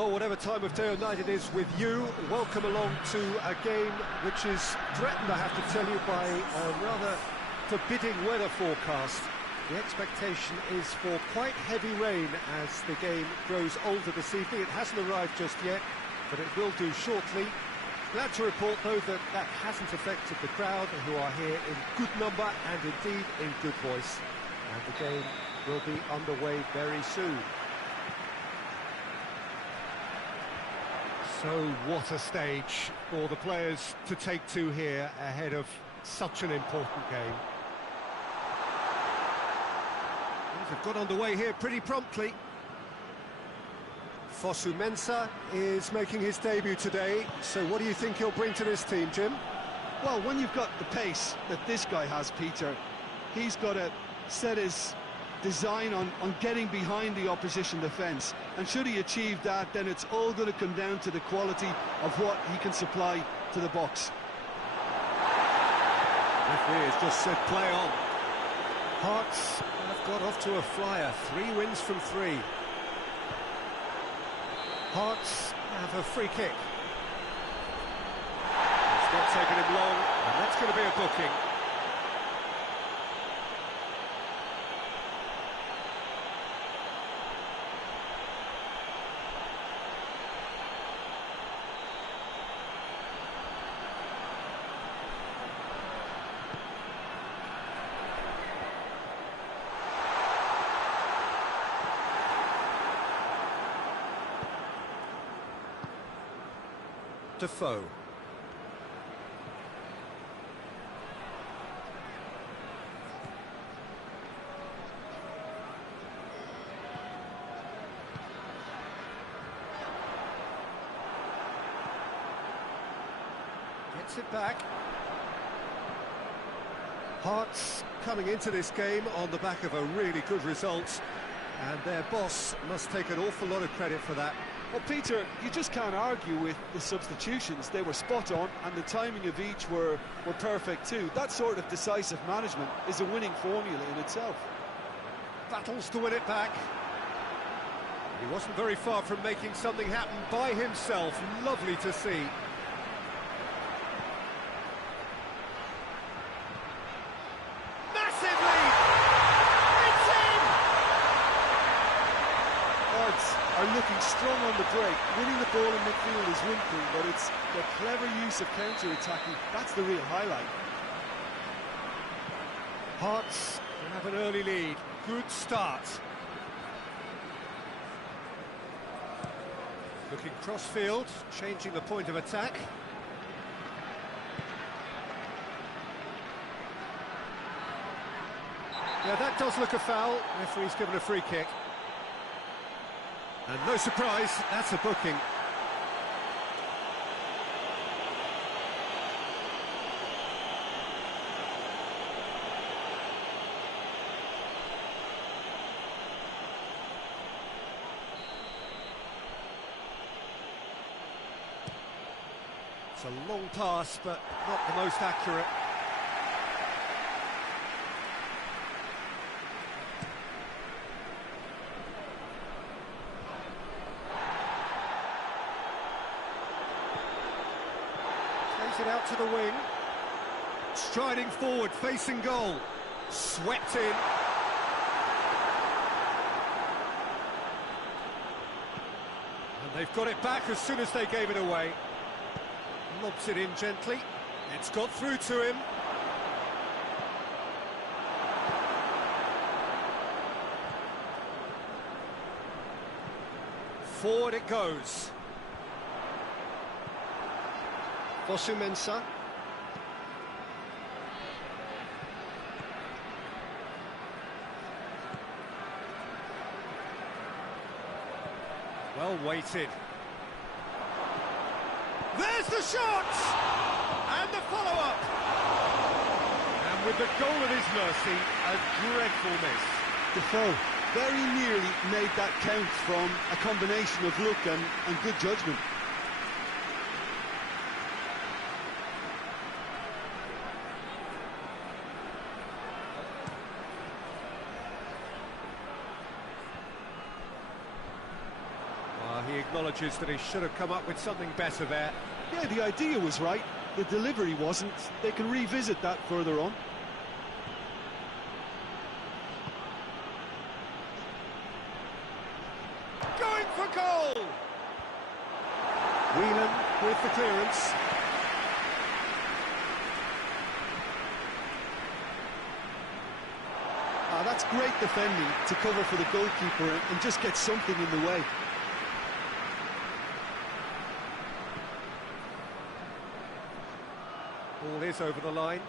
Well, whatever time of day or night it is with you, welcome along to a game which is threatened, I have to tell you, by a rather forbidding weather forecast. The expectation is for quite heavy rain as the game grows older this evening. It hasn't arrived just yet, but it will do shortly. Glad to report, though, that that hasn't affected the crowd, who are here in good number and indeed in good voice. And the game will be underway very soon. So what a stage for the players to take to here ahead of such an important game. Things have got underway here pretty promptly. Fosu Mensah is making his debut today, so what do you think he'll bring to this team, Jim? Well, when you've got the pace that this guy has, Peter, he's got to set his design on getting behind the opposition defence, and should he achieve that, then it's all going to come down to the quality of what he can supply to the box. Referee has just said play on. Hearts have got off to a flyer, 3 wins from 3. Hearts have a free kick. It's not taken him long, and that's going to be a booking. Defoe. Gets it back. Hearts coming into this game on the back of a really good result, and their boss must take an awful lot of credit for that. Well, Peter, you just can't argue with the substitutions. They were spot on, and the timing of each were perfect too. That sort of decisive management is a winning formula in itself. Battles to win it back. He wasn't very far from making something happen by himself. Lovely to see. Massive lead! It's in! Are looking strong on the break. Winning the ball in midfield is one thing, but it's the clever use of counter-attacking. That's the real highlight. Hearts have an early lead. Good start. Looking cross-field, changing the point of attack. Yeah, that does look a foul. Referee's given a free kick. And no surprise, that's a booking. It's a long pass, but not the most accurate. It out to the wing, striding forward, facing goal, swept in. And they've got it back as soon as they gave it away. Lobs it in gently, it's got through to him. Forward it goes. Fosu Mensah. Well weighted. There's the shot! And the follow-up! And with the goal at his mercy, a dreadful miss. Defoe very nearly made that count from a combination of luck and good judgment. He acknowledges that he should have come up with something better there. Yeah, the idea was right, the delivery wasn't. They can revisit that further on. Going for goal! Whelan with the clearance. That's great defending to cover for the goalkeeper and just get something in the way. Ball is over the line.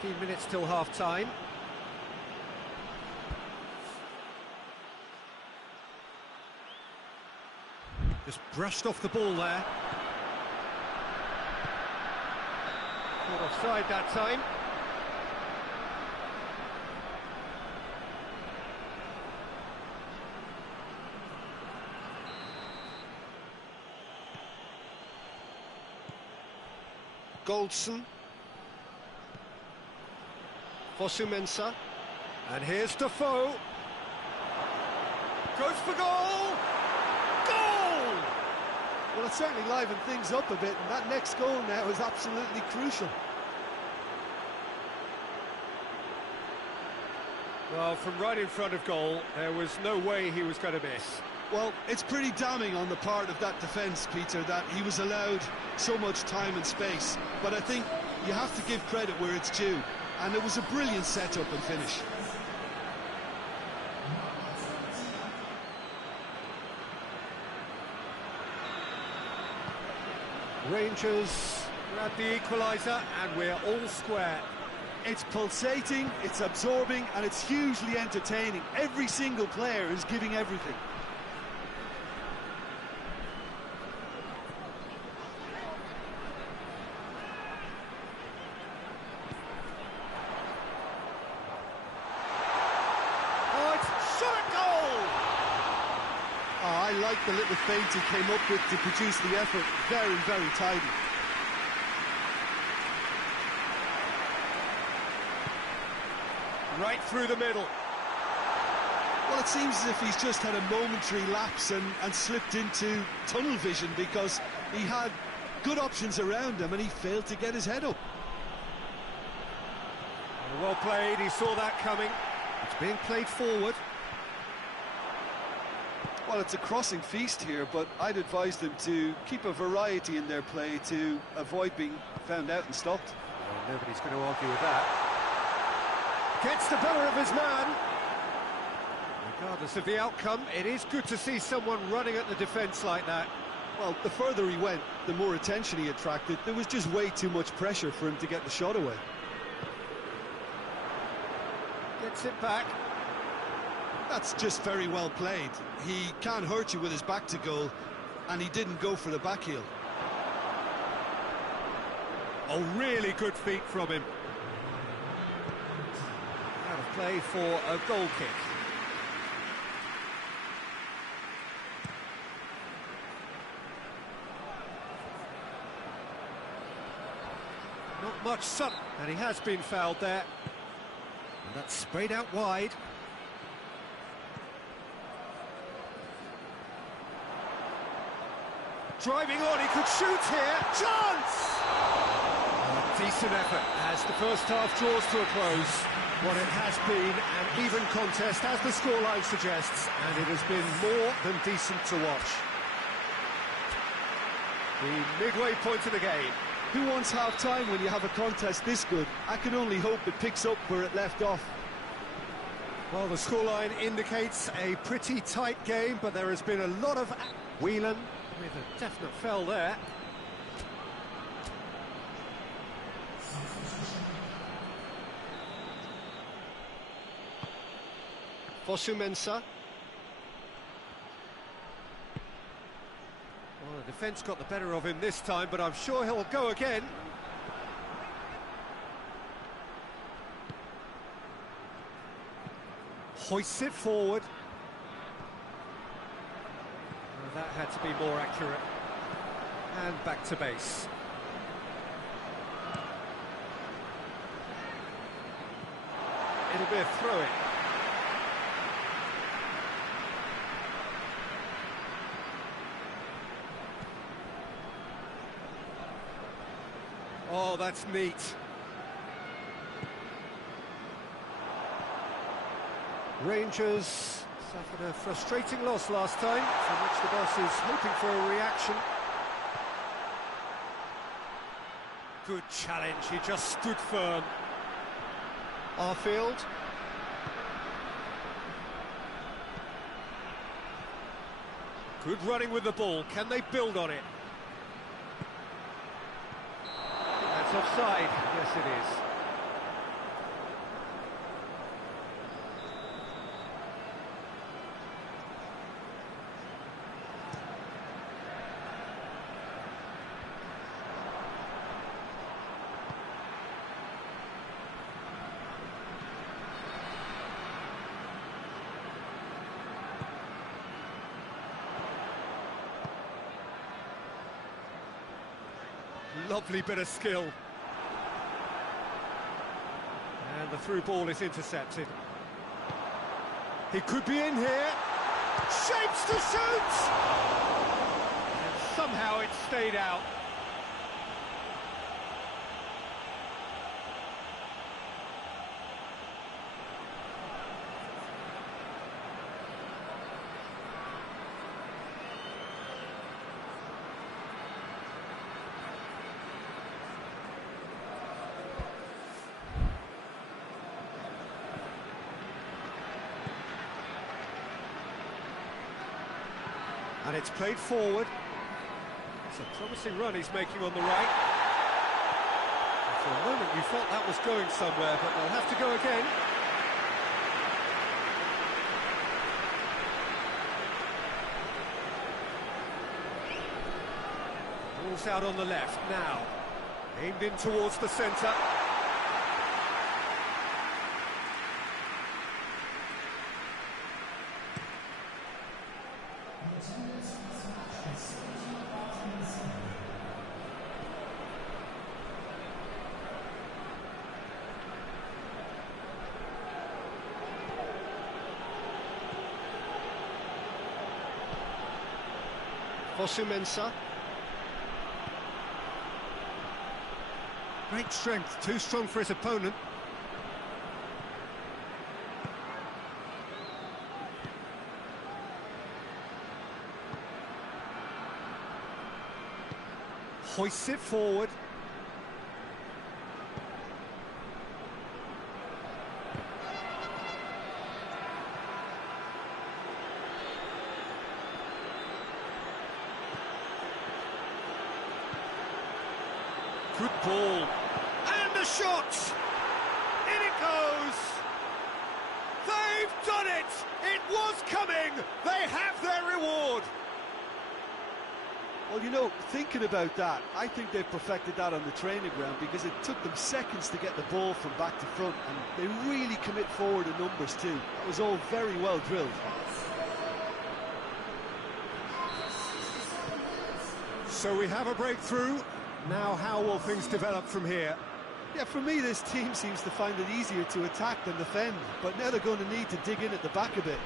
"15 minutes till half-time. Just brushed off the ball there. Caught offside that time. Goldson. Fosu-Mensah. And here's Defoe. Goes for goal! Goal! Well, it certainly livened things up a bit, and that next goal now is absolutely crucial. Well, from right in front of goal, there was no way he was going to miss. Well, it's pretty damning on the part of that defence, Peter, that he was allowed so much time and space. But I think you have to give credit where it's due. And it was a brilliant setup and finish. Rangers grab the equaliser and we're all square. It's pulsating, it's absorbing, and it's hugely entertaining. Every single player is giving everything. I like the little feint he came up with to produce the effort. Very, very tidy. Right through the middle. Well, it seems as if he's just had a momentary lapse and slipped into tunnel vision, because he had good options around him and he failed to get his head up. Well played, he saw that coming. It's being played forward. Well, it's a crossing feast here, but I'd advise them to keep a variety in their play to avoid being found out and stopped. Well, nobody's going to argue with that. Gets the better of his man. Regardless of the outcome, it is good to see someone running at the defence like that. Well, the further he went, the more attention he attracted. There was just way too much pressure for him to get the shot away. Gets it back. That's just very well played. He can't hurt you with his back to goal, and he didn't go for the back heel. Oh, really good feet from him. Out of play for a goal kick. Not much sun, and he has been fouled there. And that's sprayed out wide. Driving on, he could shoot here. Chance! Decent effort as the first half draws to a close. What it has been an even contest, as the scoreline suggests, and it has been more than decent to watch. The midway point of the game. Who wants half-time when you have a contest this good? I can only hope it picks up where it left off. Well, the scoreline indicates a pretty tight game, but there has been a lot of... Whelan with a definite foul there. Fosu-Mensah. Well, the defence got the better of him this time, but I'm sure he'll go again. Hoists it forward. That had to be more accurate. And back to base. It'll be a throw-in. Oh, that's neat. Rangers suffered a frustrating loss last time, from which the boss is hoping for a reaction. Good challenge, he just stood firm. Arfield. Good running with the ball, can they build on it? That's offside, yes it is. Lovely bit of skill. And the through ball is intercepted. He could be in here. Shapes to shoot! And somehow it stayed out. And it's played forward. It's a promising run he's making on the right. And for a moment you felt that was going somewhere, but they'll have to go again. Ball's out on the left now. Aimed in towards the centre. Fosu-Mensah. Great strength, too strong for his opponent. Hoists it forward. Good ball. And the shot! In it goes! They've done it! It was coming! They have their reward! Well, you know, thinking about that, I think they've perfected that on the training ground because it took them seconds to get the ball from back to front, and they really commit forward in numbers too. That was all very well drilled. So we have a breakthrough. Now how will things develop from here? Yeah, for me this team seems to find it easier to attack than defend, but now they're going to need to dig in at the back a bit.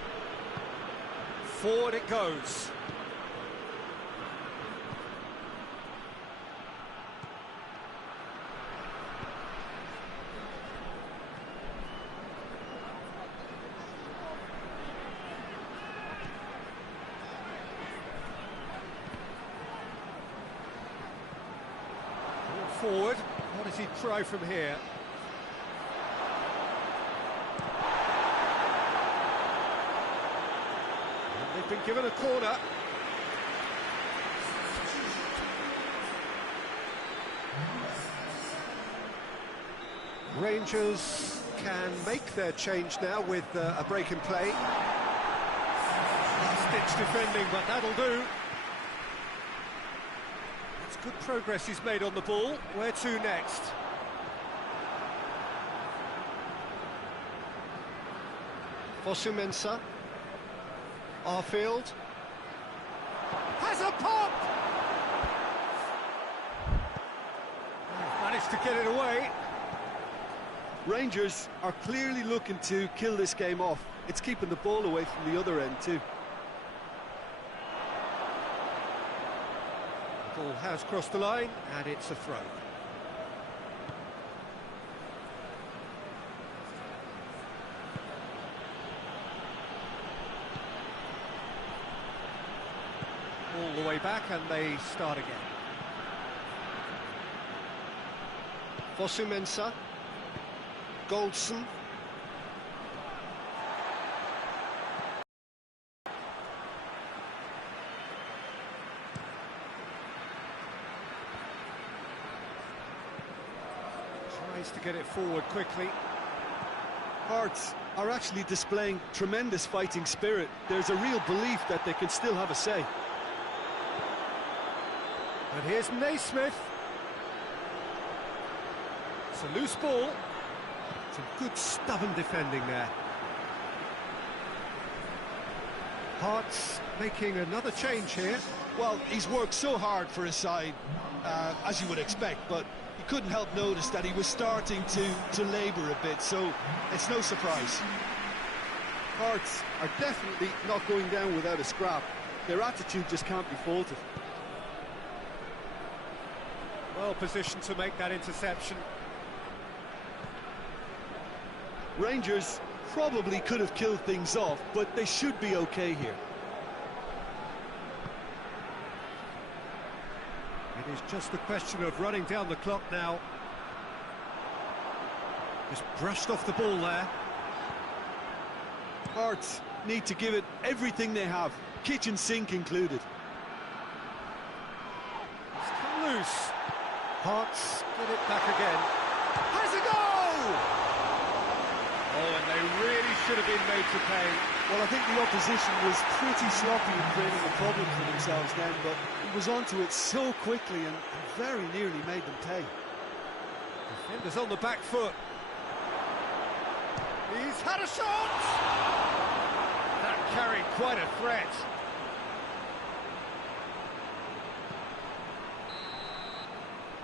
Forward it goes. Forward, what does he try from here? And they've been given a corner. Rangers can make their change now with a break in play. Stitch defending, but that'll do. Good progress he's made on the ball. Where to next? Fosu-Mensah. Arfield. Has a pop! Managed to get it away. Rangers are clearly looking to kill this game off. It's keeping the ball away from the other end too. The ball has crossed the line, and it's a throw. All the way back, and they start again. Fosu-Mensah, Goldson. Tries to get it forward quickly. Hearts are actually displaying tremendous fighting spirit. There's a real belief that they can still have a say. And here's Naismith. It's a loose ball. Some good stubborn defending there. Hearts making another change here. Well, he's worked so hard for his side, as you would expect, but you couldn't help notice that he was starting to labour a bit, so it's no surprise. Hearts are definitely not going down without a scrap. Their attitude just can't be faulted. Well positioned to make that interception. Rangers probably could have killed things off, but they should be okay here. It is just a question of running down the clock now. Just brushed off the ball there. Hearts need to give it everything they have, kitchen sink included. It's come loose. Hearts get it back again. Has a goal! Oh, and they really should have been made to pay. Well, I think the opposition was pretty sloppy in creating a problem for themselves then, but he was onto it so quickly and very nearly made them pay. Defenders on the back foot. He's had a shot! That carried quite a threat.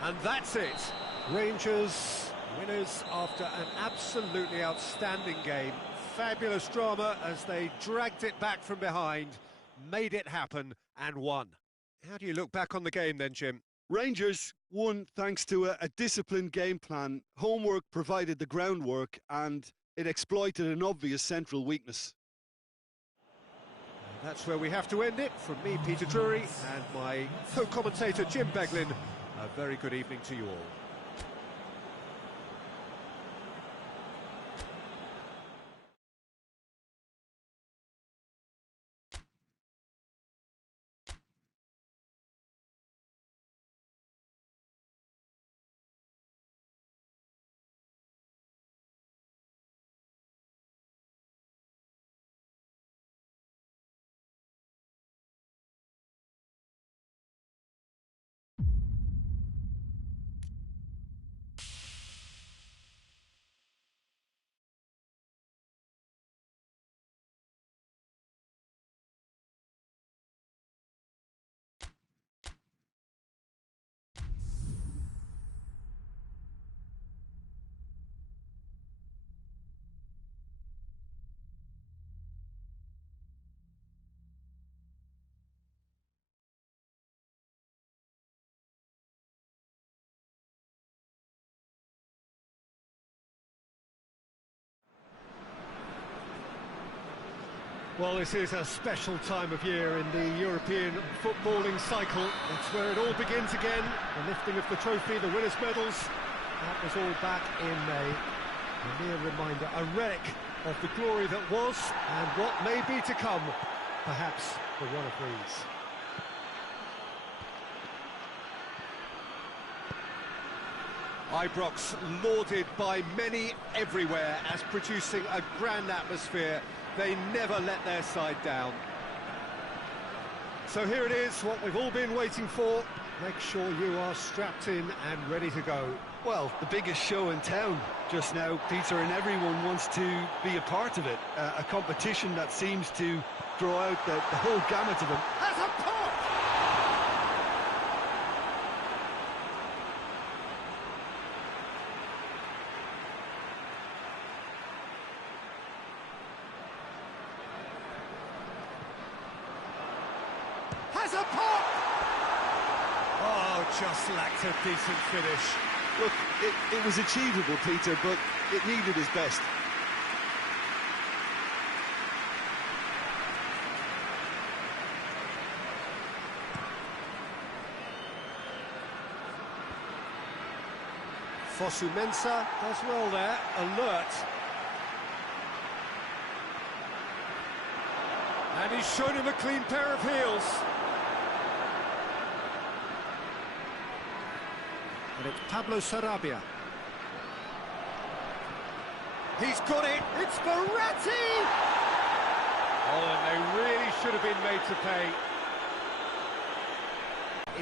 And that's it. Rangers winners after an absolutely outstanding game. Fabulous drama as they dragged it back from behind, made it happen and won. How do you look back on the game then, Jim? Rangers won thanks to a disciplined game plan. Homework provided the groundwork and it exploited an obvious central weakness. And that's where we have to end it. From me, Peter Drury, and my co-commentator, Jim Beglin. A very good evening to you all. Well, this is a special time of year in the European footballing cycle. It's where it all begins again. The lifting of the trophy, the winners' medals. That was all back in May. A mere reminder, a relic of the glory that was and what may be to come, perhaps for one of these. Ibrox lauded by many everywhere as producing a grand atmosphere. They never let their side down. So here it is, what we've all been waiting for. Make sure you are strapped in and ready to go. Well, the biggest show in town just now, Peter, and everyone wants to be a part of it. A competition that seems to draw out the whole gamut of them. Has a pop! Has a pop! Oh, just lacked a decent finish. Look, it was achievable, Peter, but it needed his best. Fosu Mensah does well there, alert. And he's shown him a clean pair of heels. And it's Pablo Sarabia. He's got it, it's Verratti! Oh, and they really should have been made to pay.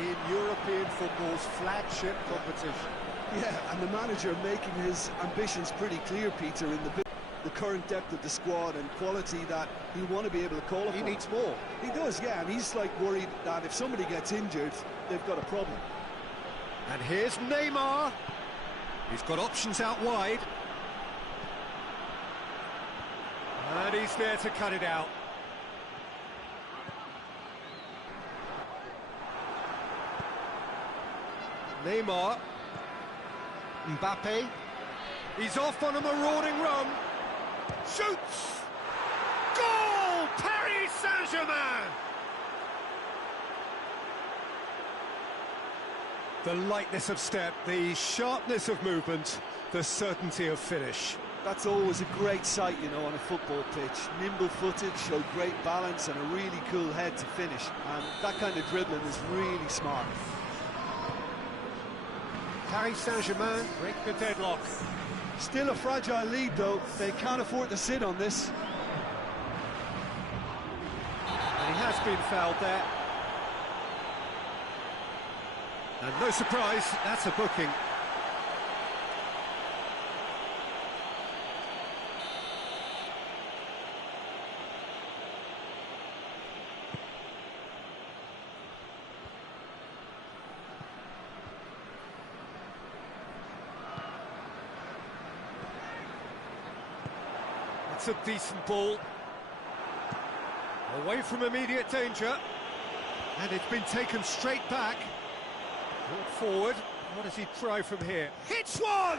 In European football's flagship competition. Yeah, and the manager making his ambitions pretty clear, Peter, in the current depth of the squad and quality that he'll want to be able to call upon. He needs more. He does, yeah, and he's like worried that if somebody gets injured, they've got a problem. And here's Neymar. He's got options out wide. And he's there to cut it out. Neymar. Mbappe. He's off on a marauding run. Shoots! Goal! Paris Saint-Germain! The lightness of step, the sharpness of movement, the certainty of finish. That's always a great sight, you know, on a football pitch. Nimble-footed, showed great balance and a really cool head to finish. And that kind of dribbling is really smart. Paris Saint-Germain break the deadlock. Still a fragile lead, though. They can't afford to sit on this. And he has been fouled there. And no surprise, that's a booking. It's a decent ball. Away from immediate danger. And it's been taken straight back. Brought forward. What does he try from here? Hits one!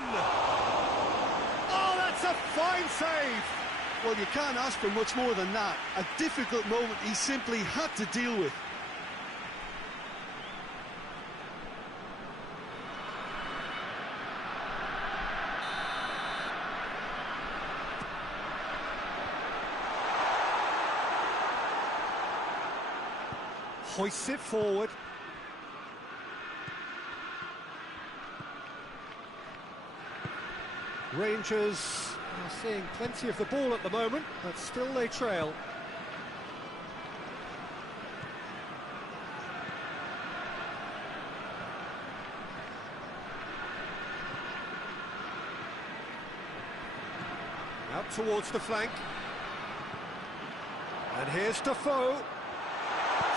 Oh, that's a fine save! Well, you can't ask for much more than that. A difficult moment he simply had to deal with. Hoists it forward. Rangers are seeing plenty of the ball at the moment, but still they trail. Out towards the flank. And here's Defoe.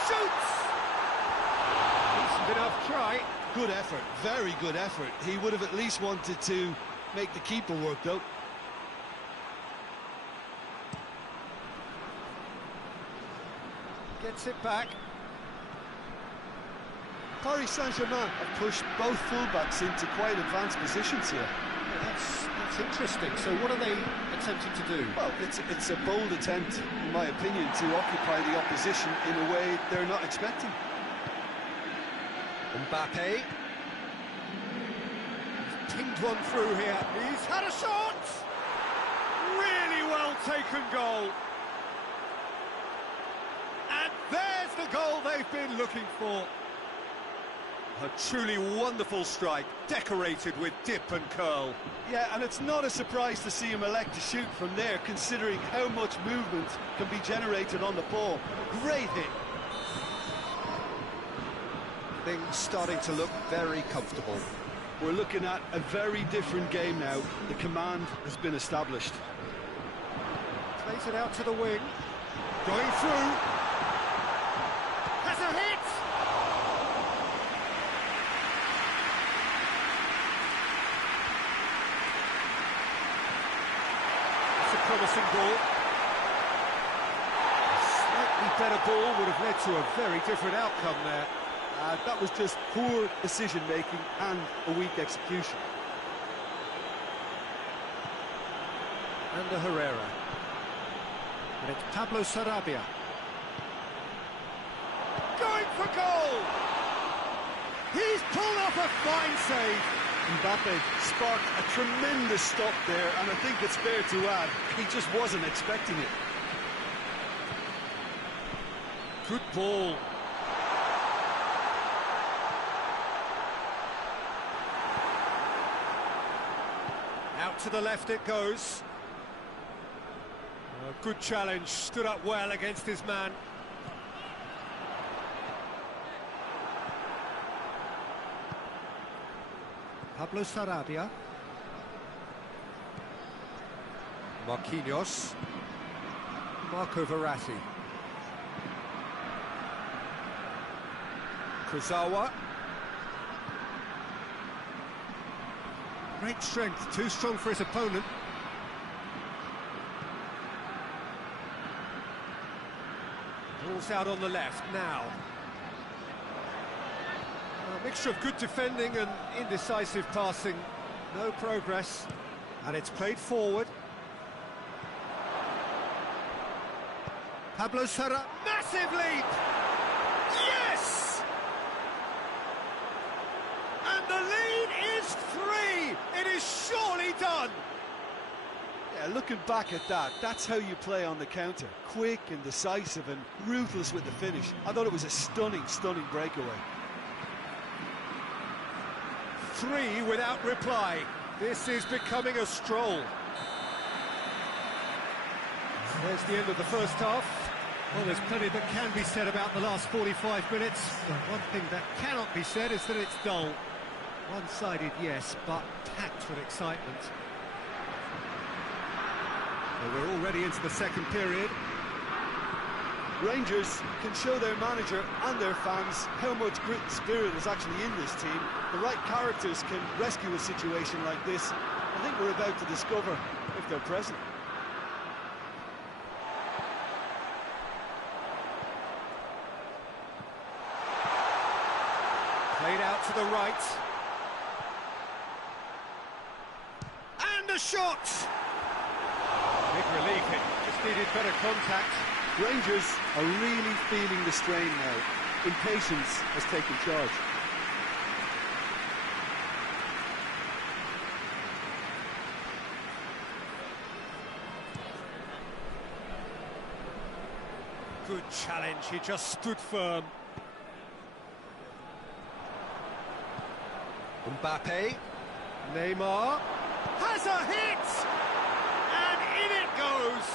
Shoots! Decent enough try. Good effort, very good effort. He would have at least wanted to make the keeper work, though. Gets it back. Paris Saint-Germain have pushed both fullbacks into quite advanced positions here. Yeah, that's interesting. So what are they attempting to do? Well, it's a bold attempt, in my opinion, to occupy the opposition in a way they're not expecting. Mbappe. He's pinged one through here. He's had a shot! Really well taken goal. And there's the goal they've been looking for. A truly wonderful strike, decorated with dip and curl. Yeah, and it's not a surprise to see him elect to shoot from there, considering how much movement can be generated on the ball. Great hit. Things starting to look very comfortable. We're looking at a very different game now. The command has been established. Plays it out to the wing. Going through. Has a hit! It's a promising ball. Slightly better ball would have led to a very different outcome there. That was just poor decision-making and a weak execution. And the Herrera. And it's Pablo Sarabia. Going for goal! He's pulled off a fine save. Mbappe sparked a tremendous stop there, and I think it's fair to add, he just wasn't expecting it. Good ball. Out to the left it goes. A good challenge, stood up well against his man. Pablo Sarabia. Marquinhos. Marco Verratti. Kurzawa. Great strength, too strong for his opponent. Ball's out on the left now. A mixture of good defending and indecisive passing. No progress. And it's played forward. Pablo Sarabia. Massive leap! Yes! And the lead is 3! It is surely done! Yeah, looking back at that, that's how you play on the counter. Quick and decisive and ruthless with the finish. I thought it was a stunning, stunning breakaway. 3 without reply. This is becoming a stroll. There's the end of the first half. Well, there's plenty that can be said about the last 45 minutes. The one thing that cannot be said is that it's dull. One-sided, yes, but packed with excitement. Well, we're already into the second period. Rangers can show their manager and their fans how much grit and spirit is actually in this team. The right characters can rescue a situation like this. I think we're about to discover if they're present. Played out to the right. And a shot! Big relief, it just needed better contact. Rangers are really feeling the strain now. Impatience has taken charge. Good challenge, he just stood firm. Mbappe, Neymar, has a hit! And in it goes!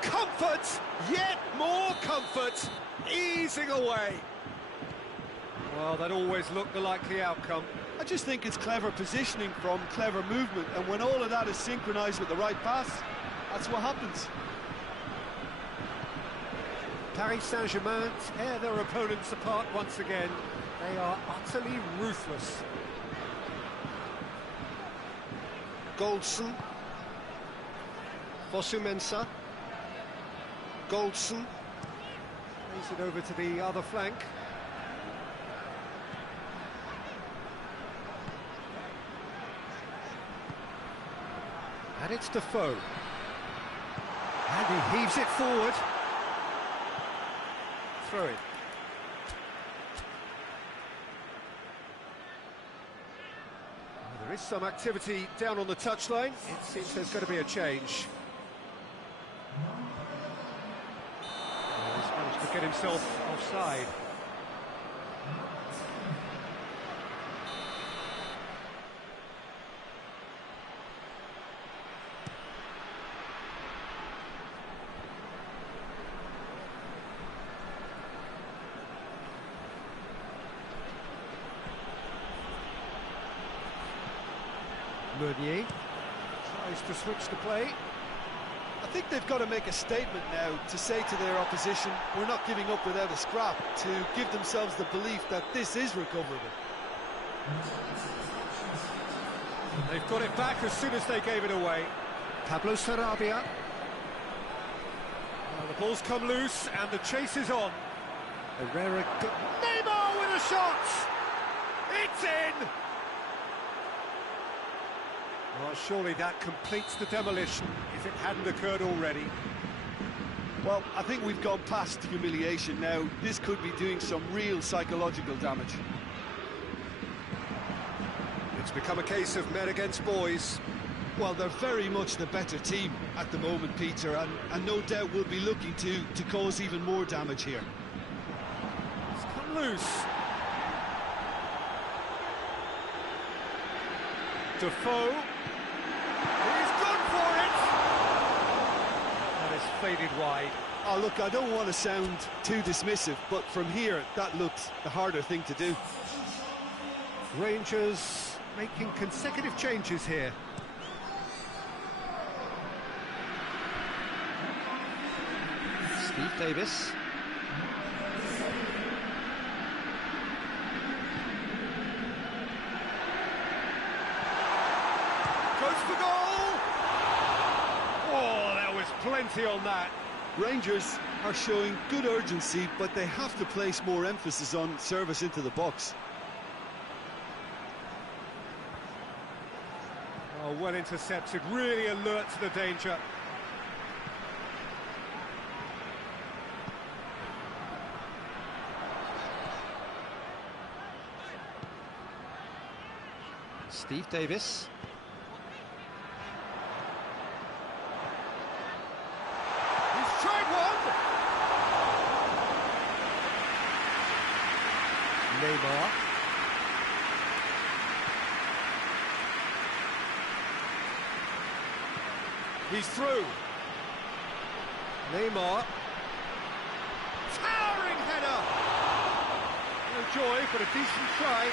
Comfort, yet more comfort, easing away. Well, that always looked the likely outcome. I just think it's clever positioning from clever movement, and when all of that is synchronised with the right pass, that's what happens. Paris Saint-Germain tear their opponents apart once again. They are utterly ruthless. Goldson. Fosu-Mensah. Goldson. Plays it over to the other flank. And it's Defoe. And he heaves it forward. Throw it. There is some activity down on the touchline. It seems there's going to be a change. He's managed to get himself offside. Meunier tries to switch the play. I think they've got to make a statement now to say to their opposition, we're not giving up without a scrap, to give themselves the belief that this is recoverable. They've got it back as soon as they gave it away. Pablo Sarabia. Well, the ball's come loose and the chase is on. Herrera, Neymar with a shot! It's in! Well, surely that completes the demolition, if it hadn't occurred already. Well, I think we've gone past humiliation now. This could be doing some real psychological damage. It's become a case of men against boys. Well, they're very much the better team at the moment, Peter, and no doubt will be looking to cause even more damage here. It's come loose. Defoe. He's gone for it! That is faded wide. Oh, look, I don't want to sound too dismissive, but from here, that looks the harder thing to do. Rangers making consecutive changes here. Steve Davis. Goes for goal! Oh, there was plenty on that. Rangers are showing good urgency, but they have to place more emphasis on service into the box. Oh, well intercepted, really alert to the danger. Steve Davis. He's tried one! Neymar. He's through. Neymar. Towering header! No joy, but a decent try.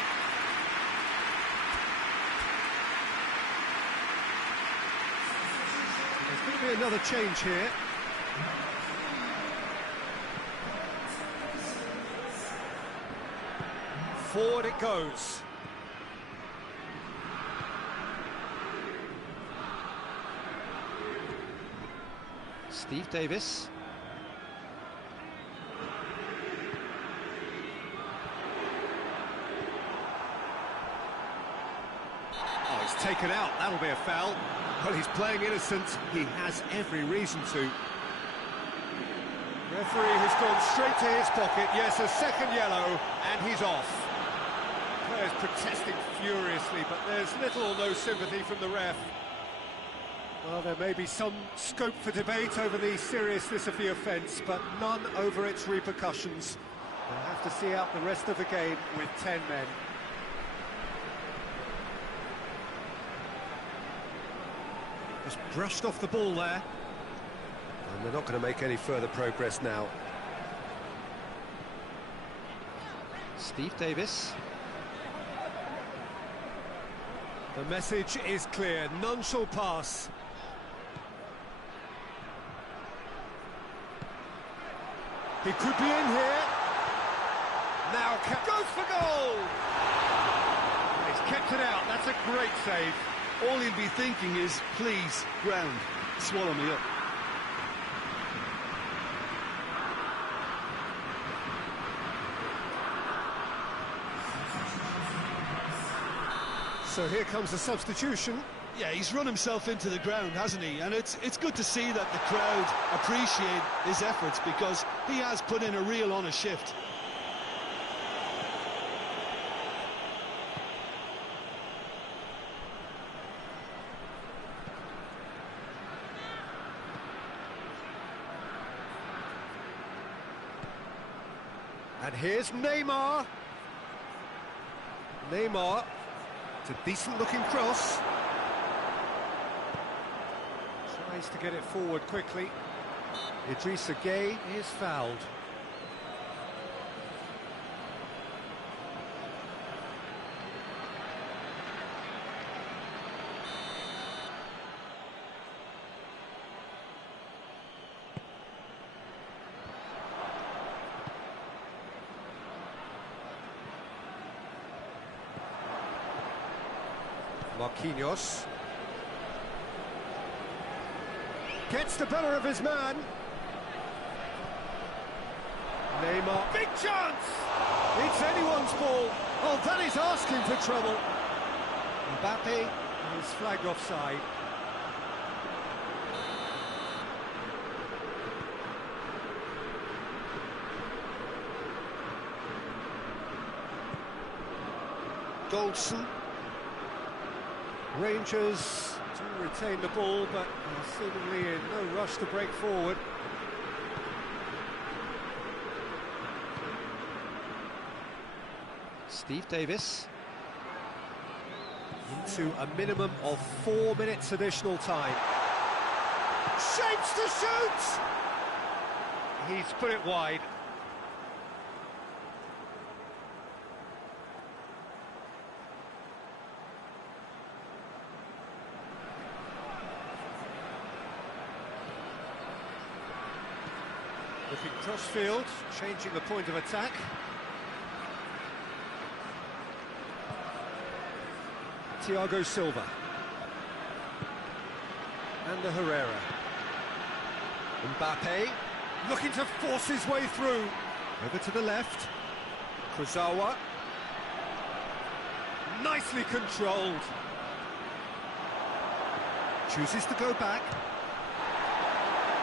There's going to be another change here. Forward it goes. Steve Davis. Oh, he's taken out. That'll be a foul. Well, he's playing innocent. He has every reason to. Referee has gone straight to his pocket. Yes, a second yellow, and he's off. Players protesting furiously, but there's little or no sympathy from the ref. Well, there may be some scope for debate over the seriousness of the offence, but none over its repercussions. They'll have to see out the rest of the game with 10 men. Just brushed off the ball there. And they're not going to make any further progress now. Steve Davis. The message is clear, none shall pass. He could be in here. Now goes for goal! He's kept it out, that's a great save. All he'll be thinking is, please, ground, swallow me up. So here comes the substitution. Yeah, he's run himself into the ground, hasn't he? And it's good to see that the crowd appreciate his efforts, because he has put in a real honest shift. And here's Neymar. Neymar. It's a decent-looking cross. Tries to get it forward quickly. Idrissa Gueye is fouled. Marquinhos gets the better of his man. Neymar, big chance! It's anyone's ball. Oh, that is asking for trouble. Mbappe is flagged offside. Goldson. Rangers do retain the ball, but are seemingly in no rush to break forward. Steve Davis. Into a minimum of 4 minutes additional time. Shapes to shoot! He's put it wide. Looking cross-field, changing the point of attack. Thiago Silva. And the Herrera. Mbappe, looking to force his way through. Over to the left. Kurzawa. Nicely controlled. Chooses to go back.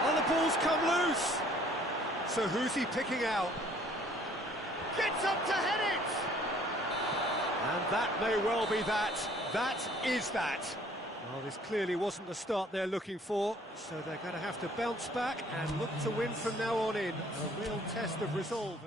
And the ball's come loose. So who's he picking out? Gets up to head it! And that may well be that. That is that. Well, this clearly wasn't the start they're looking for, so they're going to have to bounce back and look to win from now on in. A real test of resolve.